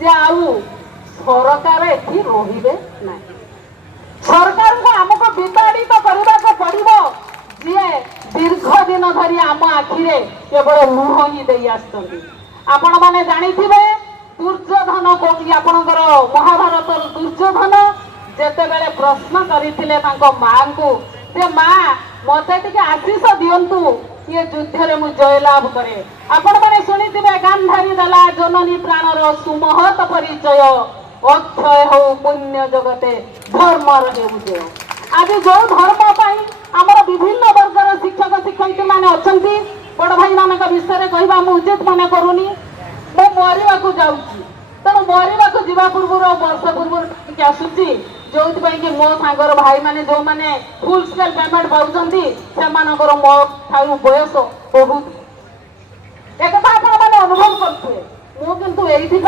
जे आउ सरकार एठी रहिबे नाही। सरकार को आमको विताड़ित करने को पड़ो जी दीर्घ दिन धरी आम आखिरे केवल लुह ही दे आपण मैंने जानी दुर्योधन कौन आपणकर महाभारत दुर्योधन जेते बेले प्रश्न करते माँ को जे माँ मते टिके आशीष दिंतु ये युद्ध रे मु जयलाभ करे। आपण मैंने शुणी गांधारी दला जननी प्राणर सुमहत परिचय अक्षय हो पुण्य जगते धर्म रहे। आज जो धर्म पाई आमर विभिन्न वर्गर शिक्षक शिक्षयित्री माने अछंती बड़ भाई मानक विषय कहवा मु उचित मन करूनी। मु मरिबा को जाउची तेणु मरिबा को जीवा पूर्व वर्ष पूर्व आसुची जो कि मो सांगर भाई माने जो माने फुल स्केल पेमेंट पाउछंती सेमानकर मो ठारू बयस बहुत एक बात आपण माने अनुभव करथुए। मु किंतु एइथि